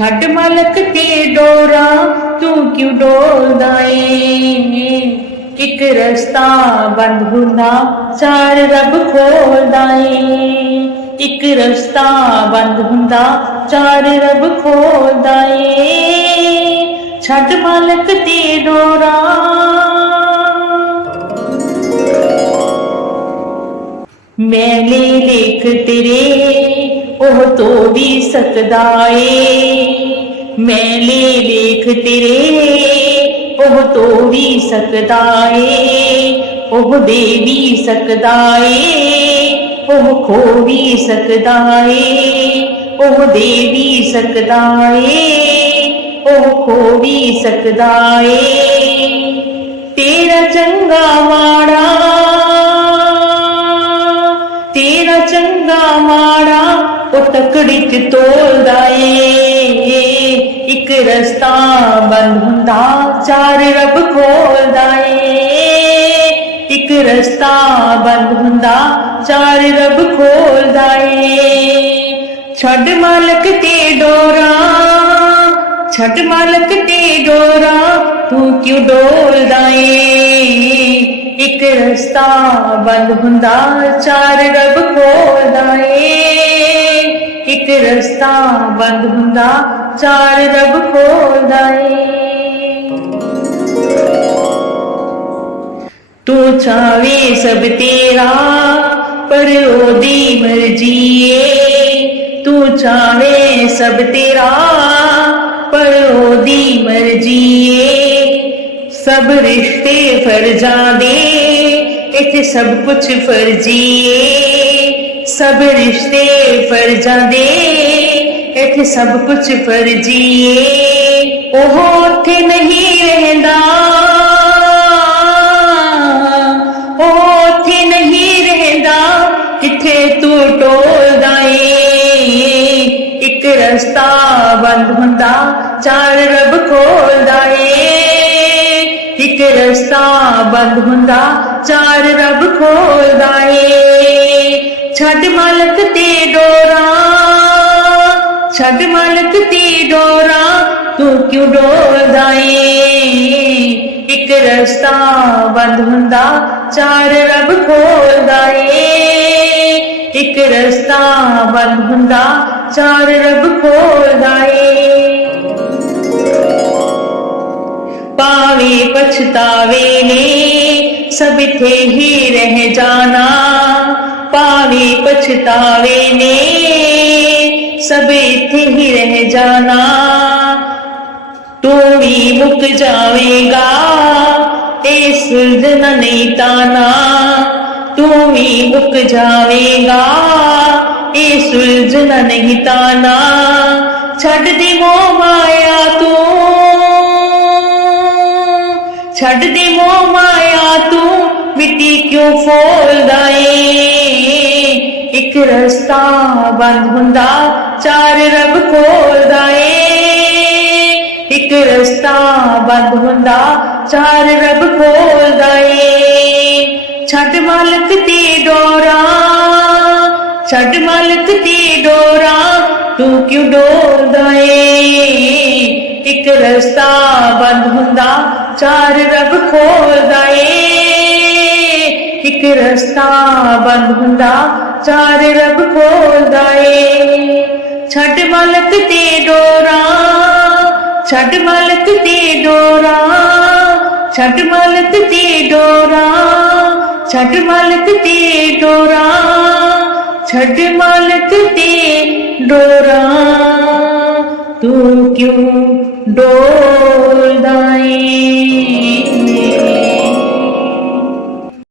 ਛੱਡ ਮਲਕ ਤੇ ਡੋਰਾ, ਤੂੰ ਕਿਉਂ ਡੋਲਦਾ ਏ ਇੱਕ ਰਸਤਾ ਬੰਦ ਹੁੰਦਾ, ਚਾਰ ਰੱਬ ਖੋਲਦਾ ਏ। ਇੱਕ ਰਸਤਾ ਬੰਦ ਹੁੰਦਾ, ਚਾਰ ਰੱਬ ਖੋਲਦਾ ਏ। ਛੱਡ ਮਲਕ ਤੇ ਡੋਰਾ। ਮੈਲੇ ਲੇਖ ਤੇਰੇ ਉਹ ਤੋ ਵੀ ਸਕਦਾ ਏ ਮੈਲੇ ਵੇਖ ਤੇਰੇ। ਉਹ ਤੋ ਵੀ ਸਕਦਾ ਏ ਉਹ ਦੇ ਵੀ ਸਕਦਾ ਏ ਉਹ ਖੋ ਵੀ ਸਕਦਾ ਏ ਉਹ ਦੇ ਵੀ ਸਕਦਾ ਏ ਉਹ ਖੋ ਵੀ ਸਕਦਾ ਏ ਤੇਰਾ ਚੰਗਾ ਮਾੜਾ ਤਕੜੀ ਚ ਤੋਲਦਾ ਏ ਇੱਕ ਰਸਤਾ ਬੰਦ ਹੁੰਦਾ, ਚਾਰ ਰੱਬ ਖੋਲਦਾ ਏ ਇੱਕ ਰਸਤਾ ਬੰਦ ਹੁੰਦਾ, ਚਾਰ ਰੱਬ ਖੋਲਦਾ ਏ ਛੱਡ ਮਾਲਕ ਤੇ ਡੋਰਾ, ਛੱਡ ਮਾਲਕ ਤੇ ਡੋਰਾ, ਤੂੰ ਕਿਉਂ ਡੋਲਦਾ ਏ ਇੱਕ ਰਸਤਾ ਬੰਦ ਹੁੰਦਾ, ਚਾਰ ਰੱਬ ਖੋਲਦਾ ਏ ਇੱਕ ਰਸਤਾ ਬੰਦ ਹੁੰਦਾ, ਚਾਰ ਰੱਬ ਖੋਲਦਾ ਏ ਤੂੰ ਚਾਵੇ ਸਭ ਤੇਰਾ, ਪਰ ਉਹਦੀ ਮਰਜ਼ੀ ਏ। ਤੂੰ ਚਾਵੇ ਸਭ ਤੇਰਾ, ਪਰ ਉਹਦੀ ਮਰਜ਼ੀ ਏ। ਸਭ ਰਿਸ਼ਤੇ ਫਰਜ਼ਾਂ ਦੇ, ਇੱਥੇ ਸਭ ਕੁਝ ਫਰਜ਼ੀ ਏ। ਸਭ ਰਿਸ਼ਤੇ ਫਰਜ਼ਾਂ ਦੇ ਇੱਥੇ ਸਭ ਕੁਝ ਫਰਜ਼ੀ ਏ ਉਹ ਉੱਥੇ ਨਹੀਂ ਰਹਿੰਦਾ, ਉਹ ਉੱਥੇ ਨਹੀਂ ਰਹਿੰਦਾ, ਕਿੱਥੇ ਤੂੰ ਟੋਲਦਾ ਏ? ਇੱਕ ਰਸਤਾ ਬੰਦ ਹੁੰਦਾ, ਚਾਰ ਰੱਬ ਖੋਲਦਾ ਏ। ਇੱਕ ਰਸਤਾ ਬੰਦ ਹੁੰਦਾ, ਚਾਰ ਰੱਬ ਖੋਲਦਾ ਏ। ਛੱਡ ਮਾਲਕ ਤੇ ਡੋਰਾ, ਛੱਡ ਮਾਲਕ ਤੇ ਡੋਰਾ, ਤੂੰ ਕਿਉਂ ਡੋਲਦਾ ਏ? ਇੱਕ ਰਸਤਾ ਬੰਦ ਹੁੰਦਾ, ਚਾਰ ਰੱਬ ਖੋਲਦਾ ਏ। ਇੱਕ ਰਸਤਾ ਬੰਦ ਹੁੰਦਾ, ਚਾਰ ਰੱਬ ਖੋਲਦਾ ਏ। ਪਾਵੇ ਪਛਤਾਵੇ ਨੇ, ਸਭ ਇੱਥੇ ਹੀ ਰਹਿ ਜਾਣਾ। ਪਾਵੇ ਪਛਤਾਵੇ ਨੇ। ਸਭ ਇੱਥੇ ਹੀ ਰਹਿ ਜਾਣਾ। ਤੂੰ ਵੀ ਮੁੱਕ ਜਾਵੇਂਗਾ। ਇਹ ਸੁਲਝਣਾ ਨਹੀਂ ਤਾਨਾ ਤੂੰ ਵੀ ਮੁੱਕ ਜਾਵੇਂਗਾ। ਇਹ ਸੁਲਝਣਾ ਨਹੀਂ ਤਾਨਾ ਛੱਡ ਦੇ ਮੋਹ ਮਾਇਆ ਤੂੰ। ਛੱਡ ਦੇ ਮੋਹ ਮਾਇਆ ਤੂੰ। ਮਿੱਟੀ ਕਿਉਂ ਫੋਲਦਾ ਏ? ਇੱਕ ਰਸਤਾ ਬੰਦ ਹੁੰਦਾ, ਚਾਰ ਰੱਬ ਖੋਲਦਾ ਏ ਇੱਕ ਰਸਤਾ ਬੰਦ ਹੁੰਦਾ, ਚਾਰ ਰੱਬ ਖੋਲਦਾ ਏ ਛੱਡ ਮਾਲਕ ਤੇ ਡੋਰਾ, ਛੱਡ ਮਾਲਕ ਤੇ ਡੋਰਾ, ਤੂੰ ਕਿਉਂ ਡੋਲਦਾ ਏ ਇੱਕ ਰਸਤਾ ਬੰਦ ਹੁੰਦਾ, ਚਾਰ ਰੱਬ ਖੋਲਦਾ ਏ ਇੱਕ ਰਸਤਾ ਬੰਦ ਹੁੰਦਾ ਚਾਰ ਰੱਬ ਖੋਲਦਾ ਏ ਛੱਡ ਮਾਲਕ ਤੇ ਡੋਰਾ, ਛੱਡ ਮਾਲਕ ਤੇ ਡੋਰਾ, ਛੱਡ ਮਾਲਕ ਤੇ ਡੋਰਾ, ਛੱਡ ਮਾਲਕ ਤੇ ਡੋਰਾ, ਛੱਡ ਮਾਲਕ ਤੇ ਡੋਰਾ। ਤੂੰ ਕਿਉਂ ਡੋਰਾ